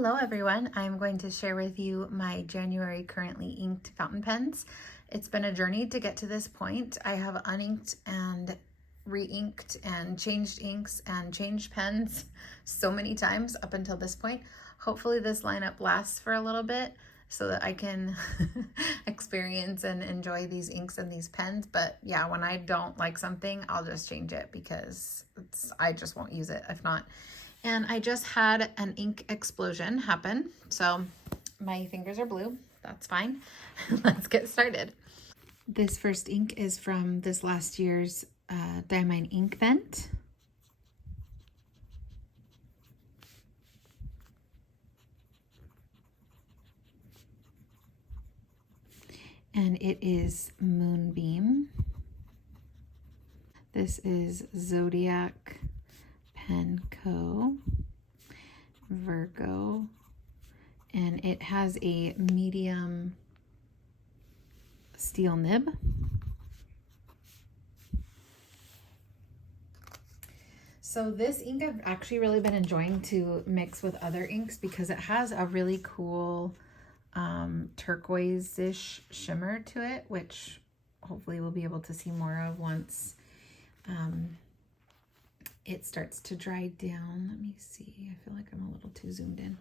Hello everyone, I'm going to share with you my January currently inked fountain pens. It's been a journey to get to this point. I have uninked and re-inked and changed inks and changed pens so many times up until this point. Hopefully this lineup lasts for a little bit so that I can experience and enjoy these inks and these pens. But yeah, when I don't like something, I'll just change it because I just won't use it if not. And I just had an ink explosion happen. So my fingers are blue. That's fine. Let's get started. This first ink is from this last year's Diamine ink vent. And it is Moonbeam. This is Zodiac Virgo, and it has a medium steel nib. So this ink I've actually really been enjoying to mix with other inks because it has a really cool turquoise-ish shimmer to it, which hopefully we'll be able to see more of once it starts to dry down. Let me see. I feel like I'm a little too zoomed in.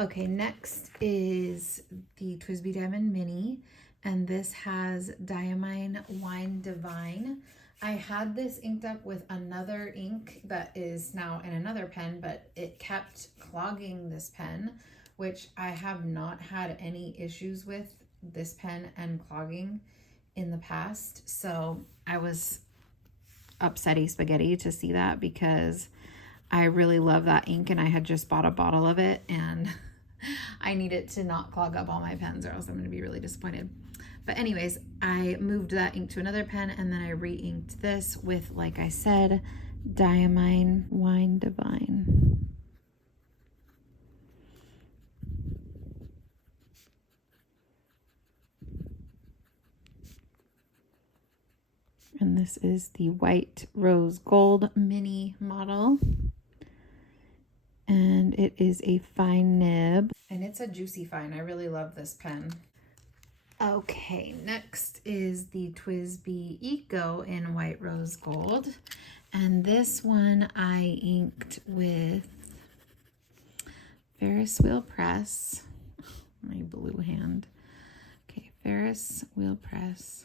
Okay, next is the Twsbi Diamond Mini, and this has Diamine Wine Divine. I had this inked up with another ink that is now in another pen, but it kept clogging this pen, which I have not had any issues with this pen and clogging in the past. So I was upsetty spaghetti to see that because I really love that ink and I had just bought a bottle of it and I need it to not clog up all my pens or else I'm going to be really disappointed. But anyways, I moved that ink to another pen and then I re-inked this with, like I said, Diamine Wine Divine. And this is the white rose gold mini model. And it is a fine nib. And it's a juicy fine. I really love this pen. Okay, next is the Twsbi Eco in white rose gold. And this one I inked with Ferris Wheel Press. My blue hand. Okay, Ferris Wheel Press.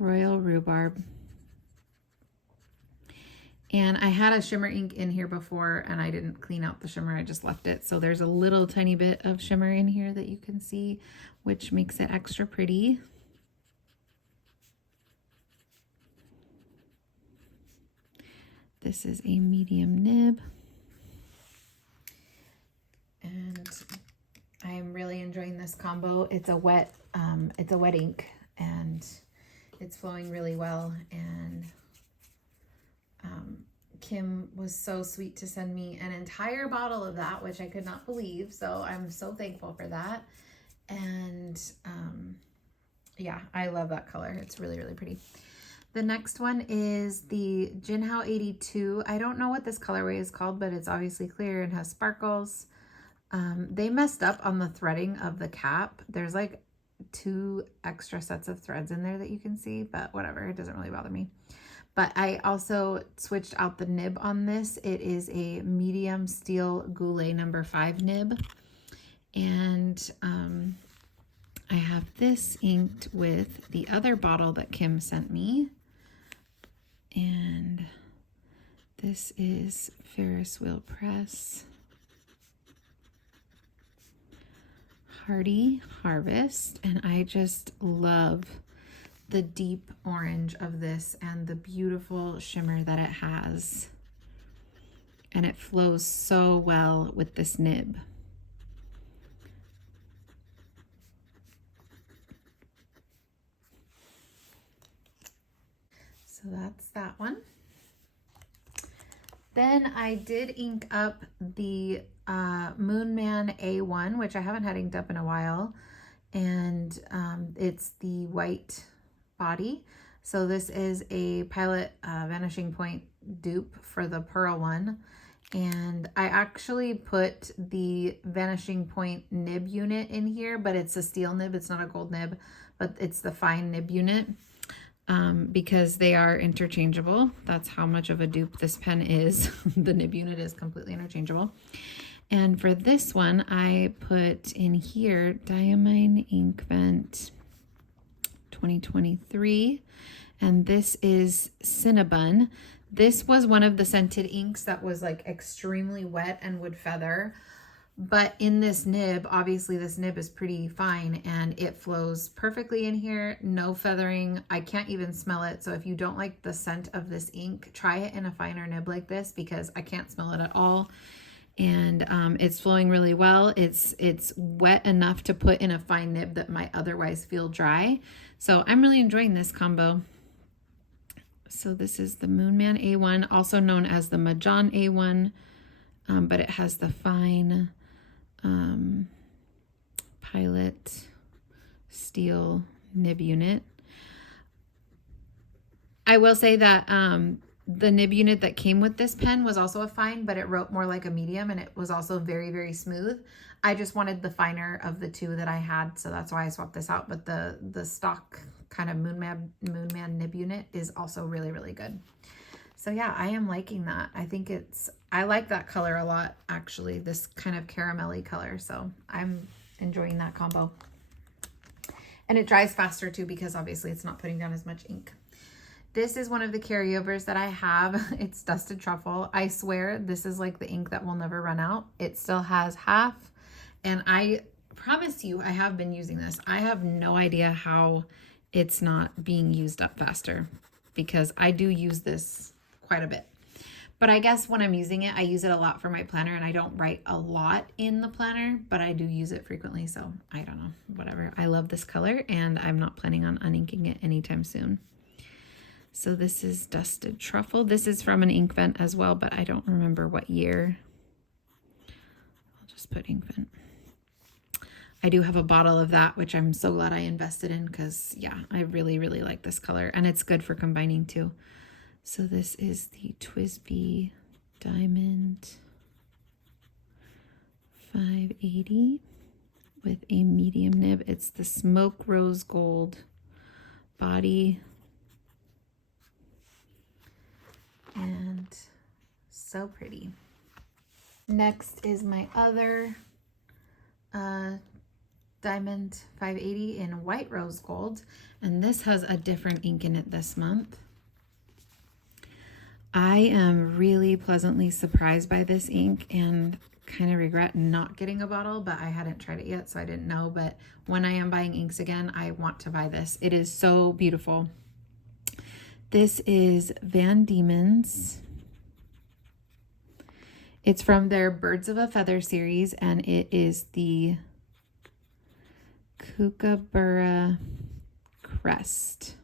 Royal Rhubarb. And I had a shimmer ink in here before and I didn't clean out the shimmer, I just left it. So there's a little tiny bit of shimmer in here that you can see, which makes it extra pretty. This is a medium nib. And I'm really enjoying this combo. It's a wet ink and it's flowing really well, and Kim was so sweet to send me an entire bottle of that, which I could not believe, so I'm so thankful for that. And yeah, I love that color. It's really, really pretty. The next one is the Jinhao 82. I don't know what this colorway is called, but it's obviously clear and has sparkles. They messed up on the threading of the cap. There's like 2 extra sets of threads in there that you can see, but whatever, it doesn't really bother me. But I also switched out the nib on this. It is a medium steel Goulet number 5 nib. And I have this inked with the other bottle that Kim sent me. And this is Ferris Wheel Press. Hardy Harvest, and I just love the deep orange of this and the beautiful shimmer that it has, and it flows so well with this nib. So that's that one. Then I did ink up the Moonman A1, which I haven't had inked up in a while. And it's the white body. So this is a Pilot Vanishing Point dupe for the pearl one. And I actually put the Vanishing Point nib unit in here, but it's a steel nib. It's not a gold nib, but it's the fine nib unit because they are interchangeable. That's how much of a dupe this pen is. The nib unit is completely interchangeable. And for this one, I put in here Diamine Ink Vent 2023. And this is Cinnabon. This was one of the scented inks that was like extremely wet and would feather. But in this nib, obviously this nib is pretty fine and it flows perfectly in here. No feathering. I can't even smell it. So if you don't like the scent of this ink, try it in a finer nib like this because I can't smell it at all. And it's flowing really well. It's wet enough to put in a fine nib that might otherwise feel dry. So I'm really enjoying this combo. So this is the Moonman A1, also known as the Mahjong A1, but it has the fine Pilot steel nib unit. I will say that the nib unit that came with this pen was also a fine, but it wrote more like a medium and it was also very, very smooth. I just wanted the finer of the two that I had, so that's why I swapped this out. But the stock kind of Moonman nib unit is also really, really good. So yeah, I am liking that. I like that color a lot, actually, this kind of caramelly color. So I'm enjoying that combo. And it dries faster too, because obviously it's not putting down as much ink. This is one of the carryovers that I have. It's Dusted Truffle. I swear this is like the ink that will never run out. It still has half. And I promise you, I have been using this. I have no idea how it's not being used up faster because I do use this quite a bit. But I guess when I'm using it, I use it a lot for my planner and I don't write a lot in the planner, but I do use it frequently. So I don't know, whatever. I love this color and I'm not planning on uninking it anytime soon. So this is Dusted Truffle. This is from an ink vent as well, but I don't remember what year. I'll just put ink vent. I do have a bottle of that, which I'm so glad I invested in because, yeah, I really, really like this color. And it's good for combining too. So this is the Twsbi Diamond 580 with a medium nib. It's the Smoke Rose Gold body. And so pretty. Next is my other Diamond 580 in White Rose Gold, and this has a different ink in it this month. I am really pleasantly surprised by this ink and kind of regret not getting a bottle, but I hadn't tried it yet, so I didn't know. But when I am buying inks again, I want to buy this. It is so beautiful. This is Van Diemen's. It's from their Birds of a Feather series, and it is the Kookaburra Crest.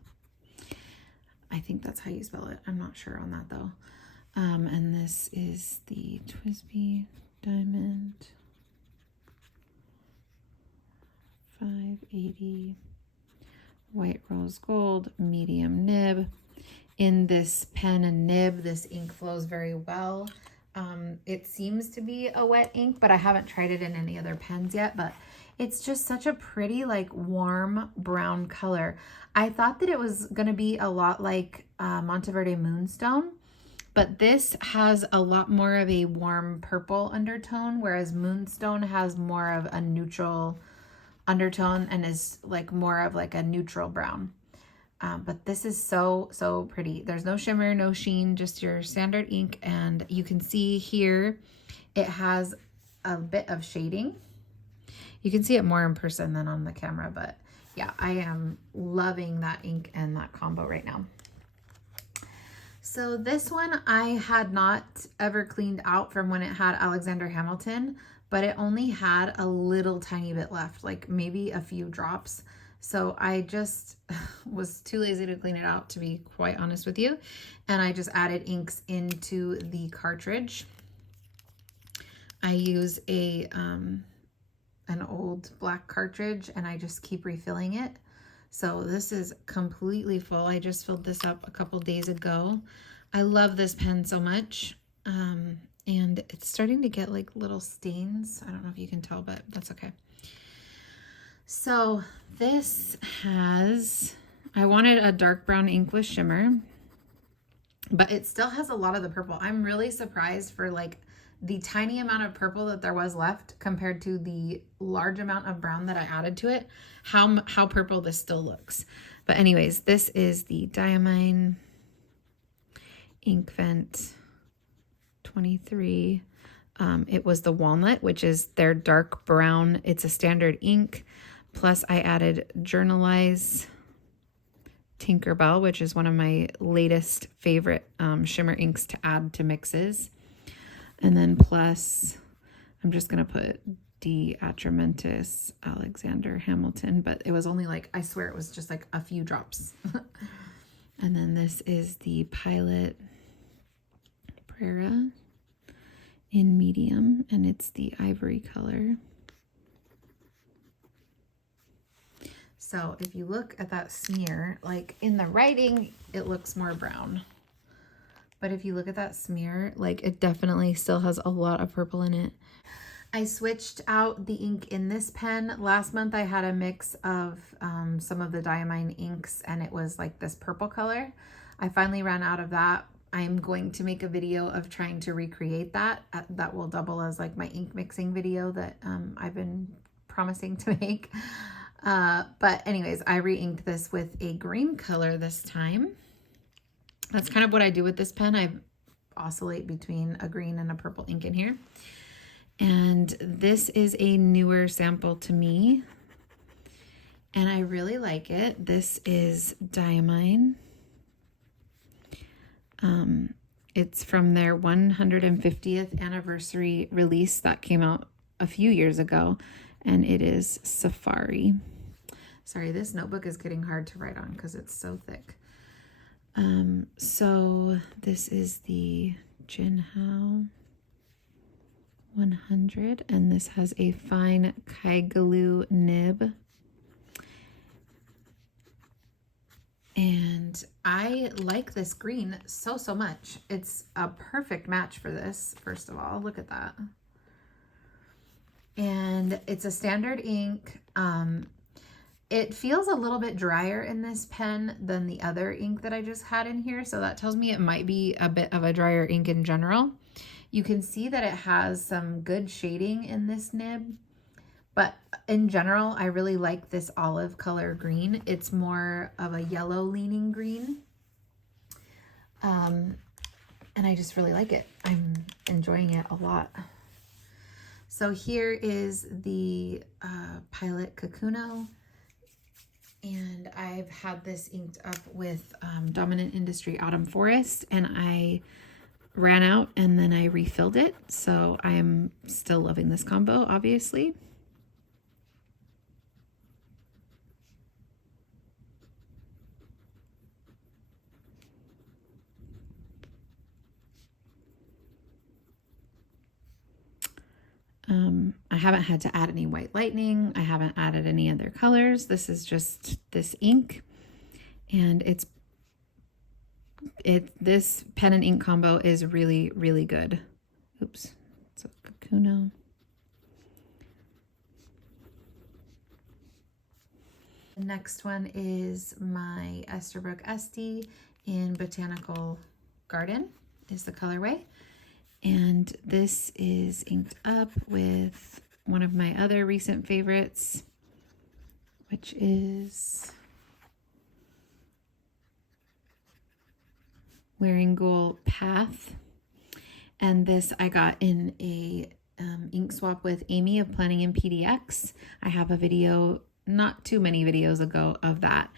I think that's how you spell it. I'm not sure on that though. And this is the Twsbi Diamond 580 White Rose Gold medium nib. In this pen and nib, this ink flows very well. It seems to be a wet ink, but I haven't tried it in any other pens yet, but it's just such a pretty, like, warm brown color. I thought that it was going to be a lot like Monteverde Moonstone, but this has a lot more of a warm purple undertone, whereas Moonstone has more of a neutral undertone and is like more of like a neutral brown. But this is so, so pretty. There's no shimmer, no sheen, just your standard ink. And you can see here, it has a bit of shading. You can see it more in person than on the camera, but yeah, I am loving that ink and that combo right now. So this one I had not ever cleaned out from when it had Alexander Hamilton, but it only had a little tiny bit left, like maybe a few drops. So I just was too lazy to clean it out, to be quite honest with you. And I just added inks into the cartridge. I use a an old black cartridge and I just keep refilling it. So this is completely full. I just filled this up a couple days ago. I love this pen so much. And it's starting to get like little stains. I don't know if you can tell, but that's okay. So this has, I wanted a dark brown ink with shimmer, but it still has a lot of the purple. I'm really surprised for like the tiny amount of purple that there was left compared to the large amount of brown that I added to it, how purple this still looks. But anyways, this is the Diamine Ink Vent 23. It was the walnut, which is their dark brown. It's a standard ink. Plus I added Journalize Tinkerbell, which is one of my latest favorite shimmer inks to add to mixes. And then plus, I'm just going to put D. Atramentis Alexander Hamilton, but it was only like, I swear it was just like a few drops. And then this is the Pilot Prera in medium, and it's the ivory color. So if you look at that smear, like in the writing, it looks more brown. But if you look at that smear, like it definitely still has a lot of purple in it. I switched out the ink in this pen. Last month I had a mix of some of the Diamine inks and it was like this purple color. I finally ran out of that. I'm going to make a video of trying to recreate that. That will double as like my ink mixing video that I've been promising to make. But anyways, I re-inked this with a green color this time. That's kind of what I do with this pen. I oscillate between a green and a purple ink in here. And this is a newer sample to me, and I really like it. This is Diamine. It's from their 150th anniversary release that came out a few years ago, and it is Safari. Sorry, this notebook is getting hard to write on because it's so thick. So this is the Jinhao 100, and this has a fine Kaigulu nib. And I like this green so much. It's a perfect match for this, first of all. Look at that. And it's a standard ink. It feels a little bit drier in this pen than the other ink that I just had in here, so that tells me it might be a bit of a drier ink in general. You can see that it has some good shading in this nib, but in general, I really like this olive color green. It's more of a yellow leaning green. And I just really like it. I'm enjoying it a lot. So here is the Pilot Kakuno. And I've had this inked up with Dominant Industry Autumn Forest, and I ran out and then I refilled it. So I'm still loving this combo, obviously. I haven't had to add any white lightning. I haven't added any other colors. This is just this ink, and this pen and ink combo is really good. Oops, it's a Kakuno. The next one is my Esterbrook Esty in Botanical Garden is the colorway. And this is inked up with one of my other recent favorites, which is Wearing Gold Path. And this I got in a ink swap with Amy of Planning in PDX. I have a video, not too many videos ago, of that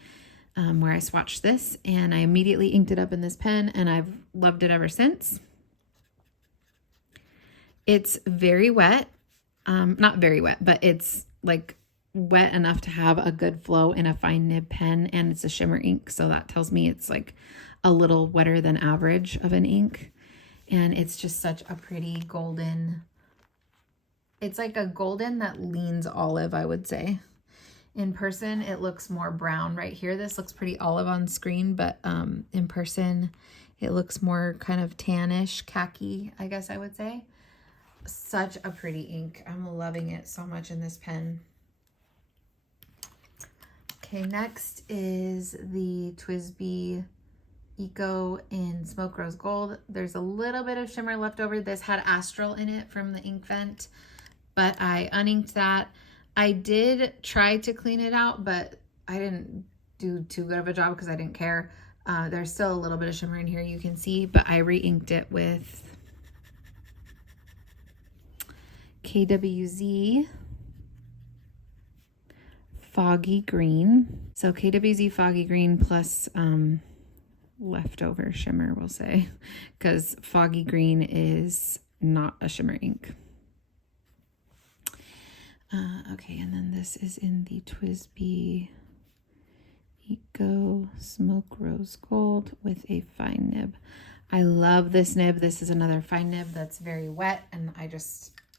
where I swatched this, and I immediately inked it up in this pen, and I've loved it ever since. It's very wet, not very wet, but it's like wet enough to have a good flow in a fine nib pen, and it's a shimmer ink, so that tells me it's like a little wetter than average of an ink. And it's just such a pretty golden, it's like a golden that leans olive, I would say. In person, it looks more brown right here. This looks pretty olive on screen, but in person, It looks more kind of tannish, khaki, I guess I would say. Such a pretty ink. I'm loving it so much in this pen. Okay, next is the Twsbi Eco in Smoke Rose Gold. There's a little bit of shimmer left over. This had Astral in it from the ink vent, but I uninked that. I did try to clean it out, but I didn't do too good of a job because I didn't care. There's still a little bit of shimmer in here, you can see, but I re-inked it with KWZ Foggy Green. So KWZ Foggy Green plus leftover shimmer, we'll say, because Foggy Green is not a shimmer ink. Okay, and then this is in the Twsbi Eco Smoke Rose Gold with a fine nib. I love this nib. This is another fine nib that's very wet, and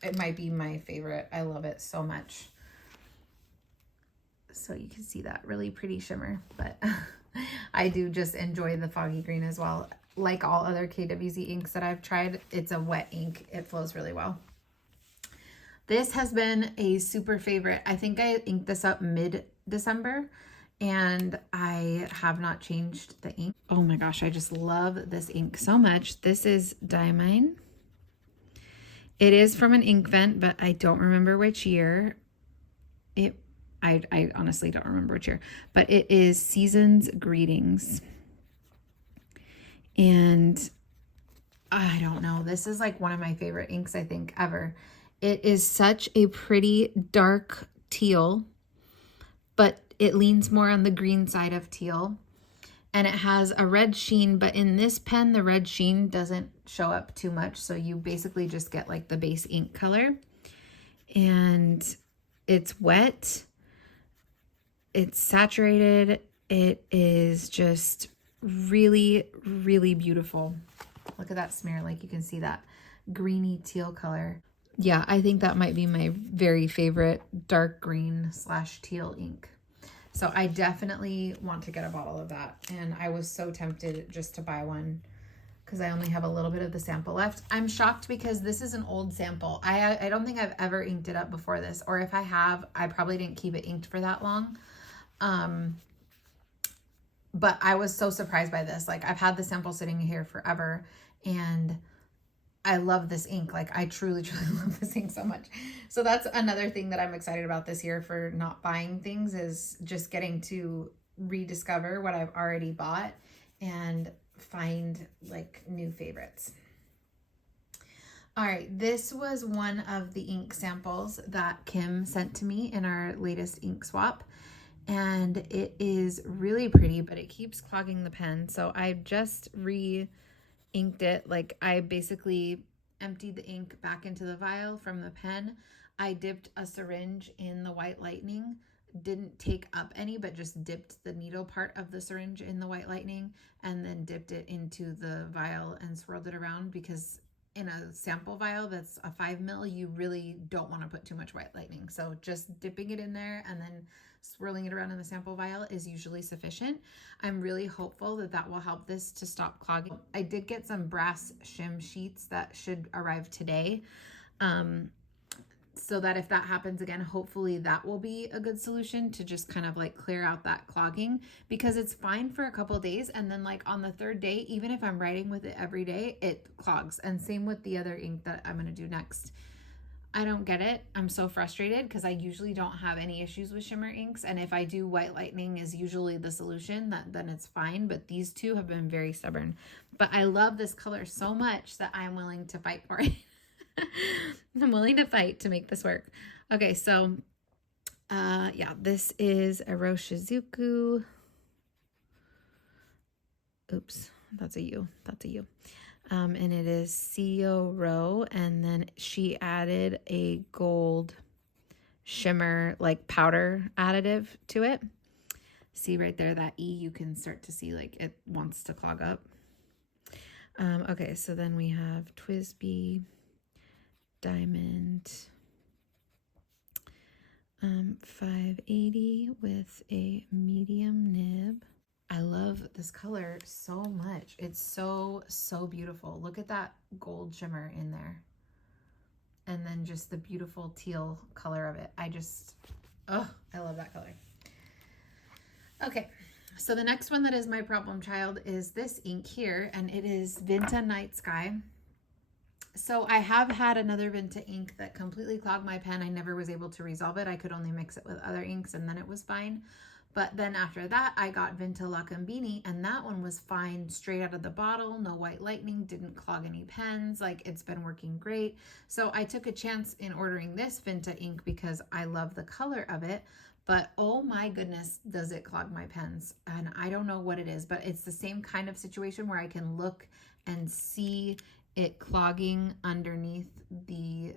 it might be my favorite. I love it so much. So you can see that really pretty shimmer, but I do just enjoy the Foggy Green as well. Like all other KWZ inks that I've tried, it's a wet ink. It flows really well. This has been a super favorite. I think I inked this up mid-December, and I have not changed the ink. Oh my gosh, I just love this ink so much. This is Dieman. It is from an ink vent, but I don't remember which year. I honestly don't remember which year, but it is Season's Greetings. And I don't know, this is like one of my favorite inks, I think, ever. It is such a pretty dark teal, but it leans more on the green side of teal. And it has a red sheen, but in this pen, the red sheen doesn't show up too much. So you basically just get like the base ink color. And it's wet. It's saturated. It is just really, really beautiful. Look at that smear. Like you can see that greeny teal color. Yeah, I think that might be my very favorite dark green / teal ink. So I definitely want to get a bottle of that. And I was so tempted just to buy one because I only have a little bit of the sample left. I'm shocked because this is an old sample. I don't think I've ever inked it up before this, or if I have, I probably didn't keep it inked for that long. But I was so surprised by this. Like, I've had the sample sitting here forever, and I love this ink. Like, I truly, truly love this ink so much. So that's another thing that I'm excited about this year for not buying things, is just getting to rediscover what I've already bought and find like new favorites. All right, this was one of the ink samples that Kim sent to me in our latest ink swap. And it is really pretty, but it keeps clogging the pen. So I just re-inked it. Like, I basically emptied the ink back into the vial from the pen. I dipped a syringe in the White Lightning. Didn't take up any, but just dipped the needle part of the syringe in the White Lightning, and then dipped it into the vial and swirled it around, because in a sample vial that's a 5 ml, you really don't want to put too much White Lightning. So just dipping it in there and then swirling it around in the sample vial is usually sufficient. I'm really hopeful that that will help this to stop clogging. I did get some brass shim sheets that should arrive today. So that if that happens again, hopefully that will be a good solution to just kind of like clear out that clogging, because it's fine for a couple days, and then like on the third day, even if I'm writing with it every day, it clogs. And same with the other ink that I'm going to do next. I don't get it. I'm so frustrated because I usually don't have any issues with shimmer inks, and if I do, White Lightning is usually the solution, then it's fine. But these two have been very stubborn. But I love this color so much that I'm willing to fight for it. I'm willing to fight to make this work. Okay, so yeah, this is a Roshizuku. Oops, that's a U. That's a U. And it is CEO Row, and then she added a gold shimmer, like powder additive to it. See right there, that E, you can start to see like it wants to clog up. Okay, so then we have Twsbi Diamond 580 with a medium nib. I love this color so much. It's so so beautiful. Look at that gold shimmer in there. And then just the beautiful teal color of it. I love that color. Okay, so the next one that is my problem child is this ink here, and it is Vinta Night Sky. So I have had another Vinta ink that completely clogged my pen. I never was able to resolve it. I could only mix it with other inks and then it was fine. But then after that, I got Vinta Lacambini, and that one was fine straight out of the bottle. No white lightning, didn't clog any pens. Like, it's been working great. So I took a chance in ordering this Vinta ink because I love the color of it. But oh my goodness, does it clog my pens? And I don't know what it is, but it's the same kind of situation where I can look and see it clogging underneath the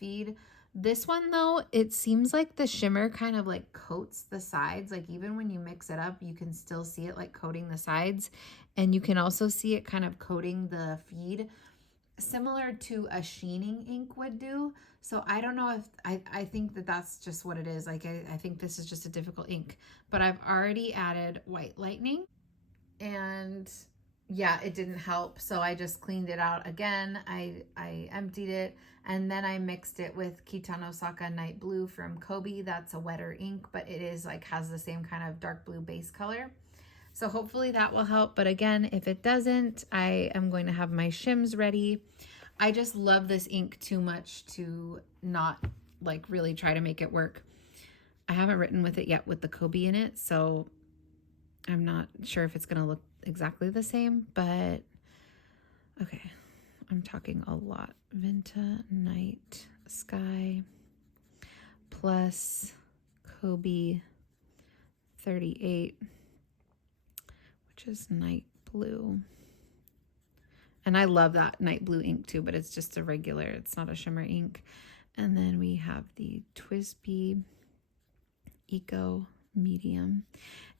feed. This one though, it seems like the shimmer kind of like coats the sides. Like even when you mix it up, you can still see it like coating the sides. And you can also see it kind of coating the feed, similar to a sheening ink would do. So I don't know if, I think that that's just what it is. Like I think this is just a difficult ink, but I've already added white lightning and yeah, it didn't help. So I just cleaned it out again. I emptied it and then I mixed it with Kitano Saka Night Blue from Kobe. That's a wetter ink, but it is like has the same kind of dark blue base color. So hopefully that will help. But again, if it doesn't, I am going to have my shims ready. I just love this ink too much to not like really try to make it work. I haven't written with it yet with the Kobe in it, so I'm not sure if it's going to look exactly the same, but okay, I'm talking a lot. Vinta Night Sky plus Kobe 38, which is night blue. And I love that night blue ink too, but it's just a regular, it's not a shimmer ink. And then we have the Twsbi Eco Medium.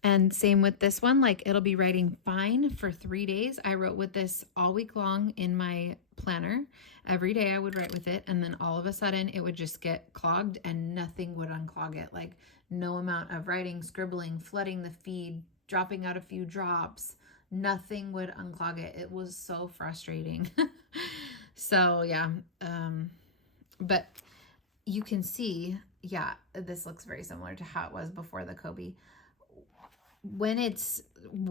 And same with this one, like it'll be writing fine for 3 days. I wrote with this all week long in my planner. Every day I would write with it, and then all of a sudden it would just get clogged and nothing would unclog it. Like no amount of writing, scribbling, flooding the feed, dropping out a few drops, nothing would unclog it. It was so frustrating. So yeah, but you can see, yeah, this looks very similar to how it was before the Kobe. When it's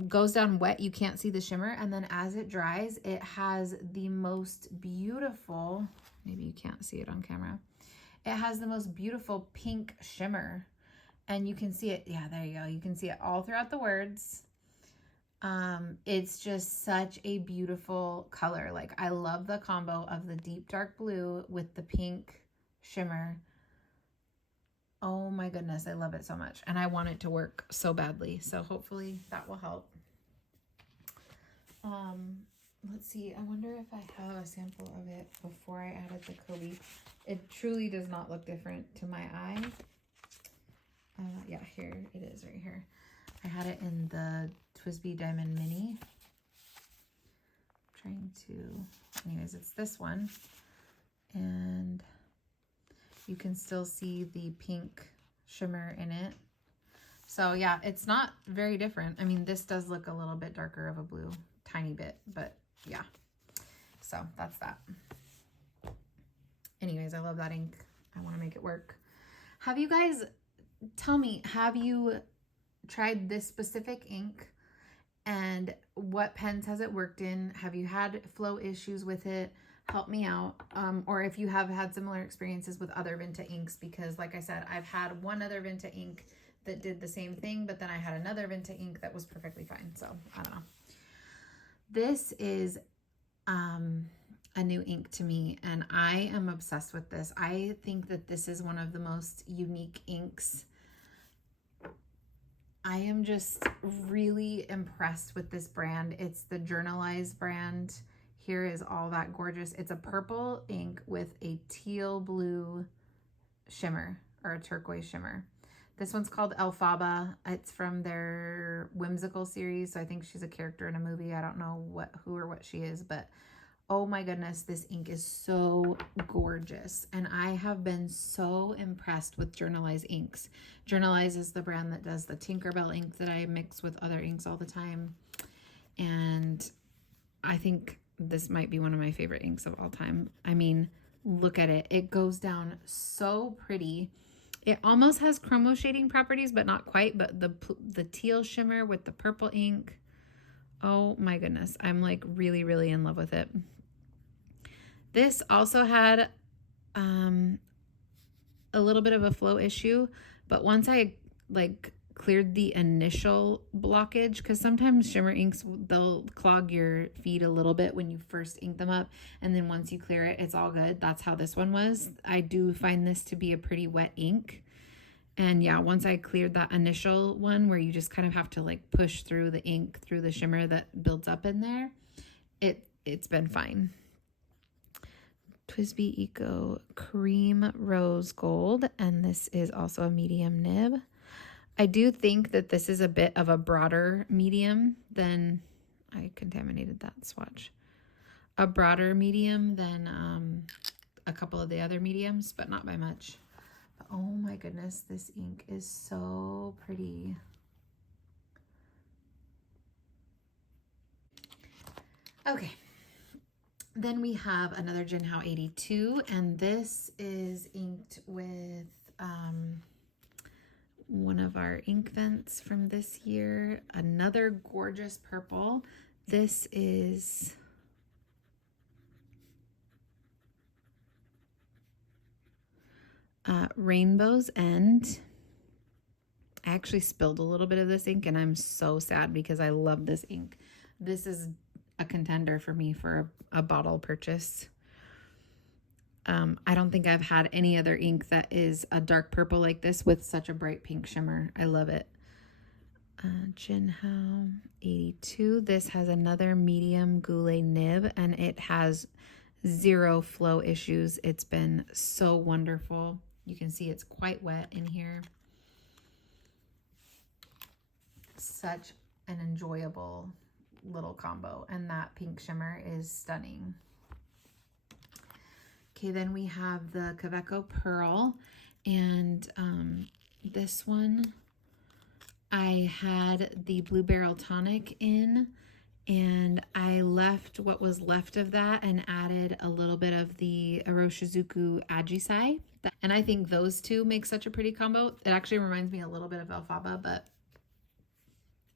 goes down wet, you can't see the shimmer, and then as it dries, it has the most beautiful, maybe you can't see it on camera, it has the most beautiful pink shimmer, and you can see it, yeah, there you go, you can see it all throughout the words. It's just such a beautiful color. Like I love the combo of the deep dark blue with the pink shimmer. Oh my goodness, I love it so much. And I want it to work so badly. So hopefully that will help. Let's see. I wonder if I have a sample of it before I added the Kobe. It truly does not look different to my eye. Yeah, here it is right here. I had it in the Twsbi Diamond Mini. I'm trying to, anyways, it's this one. And you can still see the pink shimmer in it. So yeah, it's not very different. I mean, this does look a little bit darker of a blue, tiny bit, but yeah. So that's that. Anyways, I love that ink. I want to make it work. Have you guys, tell me, have you tried this specific ink and what pens has it worked in? Have you had flow issues with it? Help me out. Or if you have had similar experiences with other Vinta inks, because like I said, I've had one other Vinta ink that did the same thing, but then I had another Vinta ink that was perfectly fine. So I don't know. This is a new ink to me, and I am obsessed with this. I think that this is one of the most unique inks. I am just really impressed with this brand. It's the Journalize brand. Here is all that gorgeous. It's a purple ink with a teal blue shimmer, or a turquoise shimmer. This one's called Elphaba. It's from their Whimsical series. So I think she's a character in a movie. I don't know who or what she is, but oh my goodness, this ink is so gorgeous. And I have been so impressed with Journalize inks. Journalize is the brand that does the Tinkerbell ink that I mix with other inks all the time. And I think this might be one of my favorite inks of all time. I mean, look at it. It goes down so pretty. It almost has chromo shading properties, but not quite. But the teal shimmer with the purple ink. Oh my goodness. I'm like really, really in love with it. This also had a little bit of a flow issue, but once I like cleared the initial blockage, because sometimes shimmer inks, they'll clog your feed a little bit when you first ink them up, and then once you clear it, it's all good. That's how this one was. I do find this to be a pretty wet ink. And yeah, once I cleared that initial one where you just kind of have to like push through the ink through the shimmer that builds up in there, it's been fine. Twsbi Eco Cream Rose Gold, and this is also a medium nib. I do think that this is a bit of a broader medium than, I contaminated that swatch, a broader medium than a couple of the other mediums, but not by much. But oh my goodness, this ink is so pretty. Okay. Then we have another Jinhao 82, and this is inked with one of our ink vents from this year. Another gorgeous purple. This is Rainbows End. I actually spilled a little bit of this ink, and I'm so sad because I love this ink. This is a contender for me for a bottle purchase. I don't think I've had any other ink that is a dark purple like this with such a bright pink shimmer. I love it. Jinhao 82. This has another medium goulet nib, and it has zero flow issues. It's been so wonderful. You can see it's quite wet in here. Such an enjoyable little combo, and that pink shimmer is stunning. Okay, then we have the Kaweco Pearl, and this one I had the Blue Barrel Tonic in, and I left what was left of that and added a little bit of the Iroshizuku Ajisai, and I think those two make such a pretty combo. It actually reminds me a little bit of Alfaba, but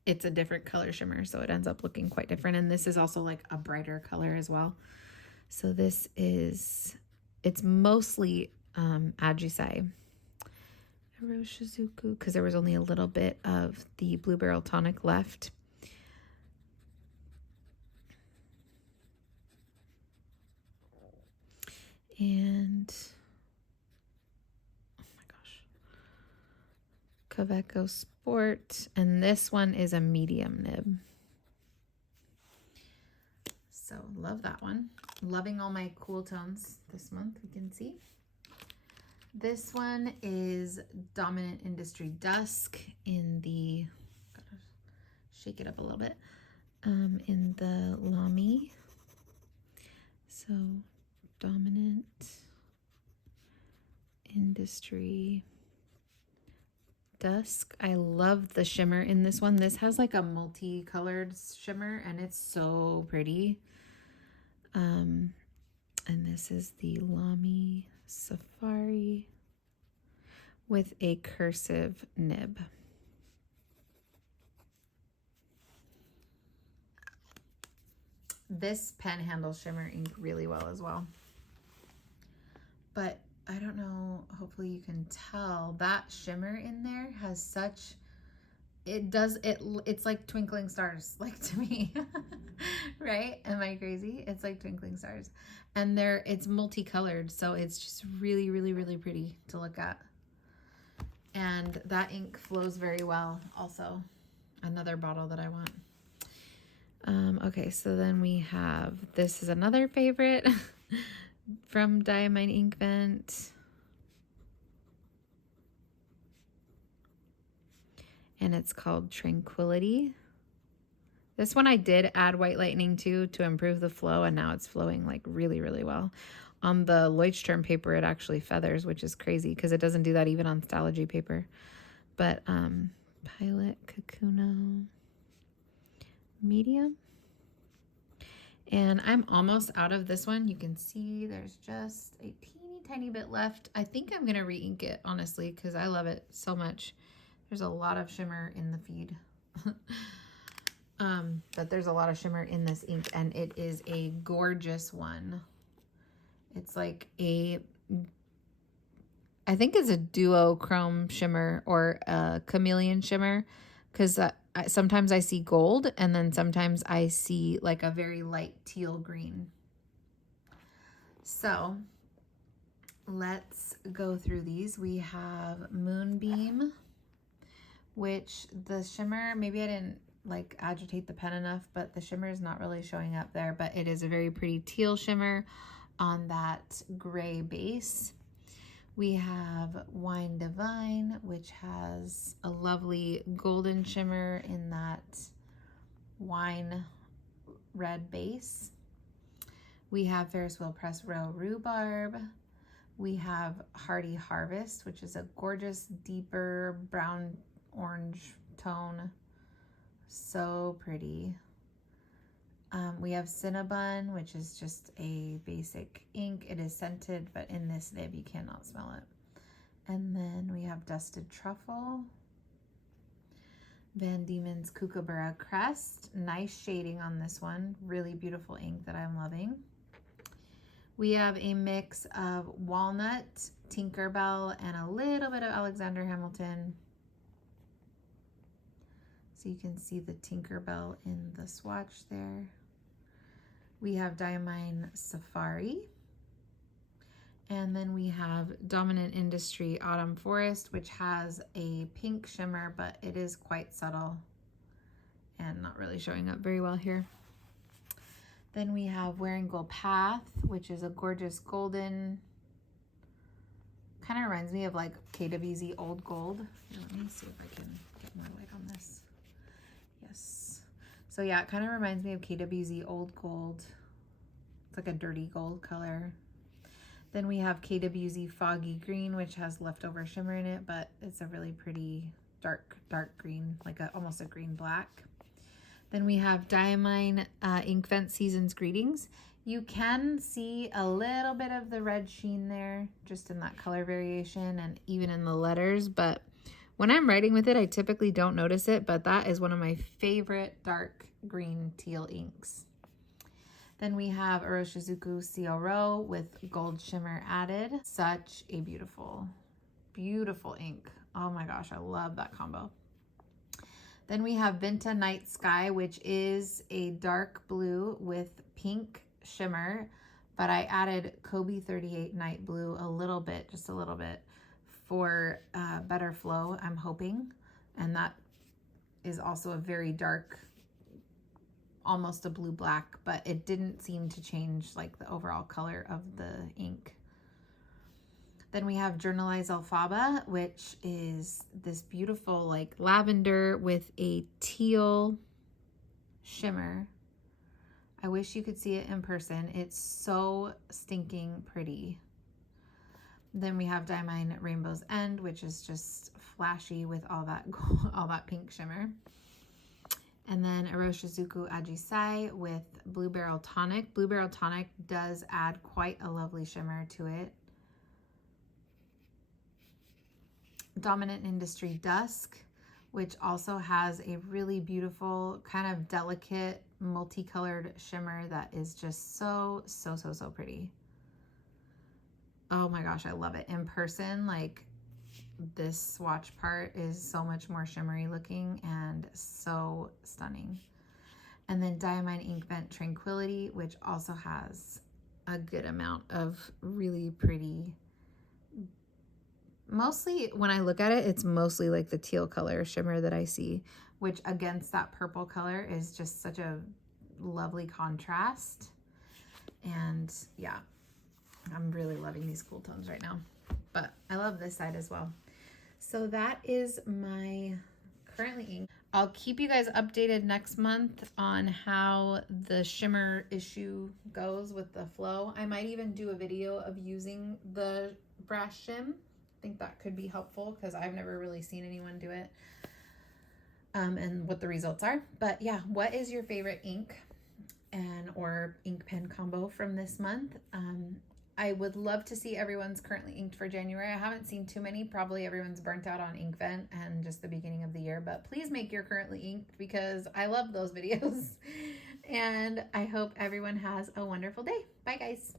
it's a different color shimmer, so it ends up looking quite different. And this is also like a brighter color as well. So this is, it's mostly Ajisai Iroshizuku, because there was only a little bit of the Blue Barrel Tonic left. And Kaweco Sport, and this one is a medium nib. So love that one. Loving all my cool tones this month, you can see. This one is Dominant Industry Dusk in the, gotta shake it up a little bit, in the Lamy. So Dominant Industry Dusk. I love the shimmer in this one. This has like a multicolored shimmer, and it's so pretty. And this is the Lamy Safari with a cursive nib. This pen handles shimmer ink really well as well. But I don't know, hopefully you can tell that shimmer in there has such, it's like twinkling stars, like to me, right? Am I crazy? It's like twinkling stars. And it's multicolored, so it's just really, really, really pretty to look at. And that ink flows very well also. Another bottle that I want. Okay, so then we have, this is another favorite from Diamine Ink Vent. And it's called Tranquility. This one I did add white lightning to improve the flow, and now it's flowing like really, really well. On the Leuchtturm paper, it actually feathers, which is crazy because it doesn't do that even on Stalogy paper. But Pilot Kakuno medium. And I'm almost out of this one. You can see there's just a teeny tiny bit left. I think I'm gonna re-ink it, honestly, because I love it so much. There's a lot of shimmer in the feed. But there's a lot of shimmer in this ink, and it is a gorgeous one. It's like a, I think it's a duochrome shimmer or a chameleon shimmer, because sometimes I see gold and then sometimes I see like a very light teal green. So let's go through these. We have Moonbeam, which the shimmer, maybe I didn't like agitate the pen enough, but the shimmer is not really showing up there, but it is a very pretty teal shimmer on that gray base. We have Wine Divine, which has a lovely golden shimmer in that wine red base. We have Ferris Wheel Press Row Rhubarb. We have Hardy Harvest, which is a gorgeous deeper brown orange tone. So pretty. We have Cinnabon, which is just a basic ink. It is scented, but in this nib you cannot smell it. And then we have Dusted Truffle. Van Diemen's Kookaburra Crest. Nice shading on this one. Really beautiful ink that I'm loving. We have a mix of Walnut, Tinkerbell, and a little bit of Alexander Hamilton. So you can see the Tinkerbell in the swatch there. We have Diamine Safari. And then we have Dominant Industry Autumn Forest, which has a pink shimmer, but it is quite subtle and not really showing up very well here. Then we have Wearing Gold Path, which is a gorgeous golden, kind of reminds me of like KWZ Old Gold. Here, let me see if I can get more light on this. Yes. So yeah, it kind of reminds me of KWZ Old Gold. It's like a dirty gold color. Then we have KWZ Foggy Green, which has leftover shimmer in it, but it's a really pretty dark green, like almost a green black. Then we have Diamine Ink Vent Season's Greetings. You can see a little bit of the red sheen there, just in that color variation and even in the letters, but when I'm writing with it, I typically don't notice it, but that is one of my favorite dark green teal inks. Then we have Oroshizuku Cioro with gold shimmer added. Such a beautiful, beautiful ink. Oh my gosh, I love that combo. Then we have Vinta Night Sky, which is a dark blue with pink shimmer, but I added Kobe 38 Night Blue a little bit, just a little bit, for better flow, I'm hoping. And that is also a very dark, almost a blue-black, but it didn't seem to change like the overall color of the ink. Then we have Journalize Alphaba, which is this beautiful like lavender with a teal shimmer. I wish you could see it in person. It's so stinking pretty. Then we have Dieman Rainbows End, which is just flashy with all that pink shimmer. And then Oroshizuku Ajisai with Blue Barrel Tonic. Blue Barrel Tonic does add quite a lovely shimmer to it. Dominant Industry Dusk, which also has a really beautiful, kind of delicate, multicolored shimmer that is just so pretty. Oh my gosh, I love it. In person, like, this swatch part is so much more shimmery looking and so stunning. And then Diamine Ink Vent Tranquility, which also has a good amount of really pretty, mostly when I look at it, it's mostly like the teal color shimmer that I see, which against that purple color is just such a lovely contrast. And yeah, I'm really loving these cool tones right now, but I love this side as well. So that is my currently ink. I'll keep you guys updated next month on how the shimmer issue goes with the flow. I might even do a video of using the brass shim. I think that could be helpful because I've never really seen anyone do it, and what the results are. But yeah, what is your favorite ink? and or ink pen combo from this month. I would love to see everyone's currently inked for January. I haven't seen too many. Probably everyone's burnt out on Inkvent and just the beginning of the year. But please make your currently inked because I love those videos. And I hope everyone has a wonderful day. Bye, guys.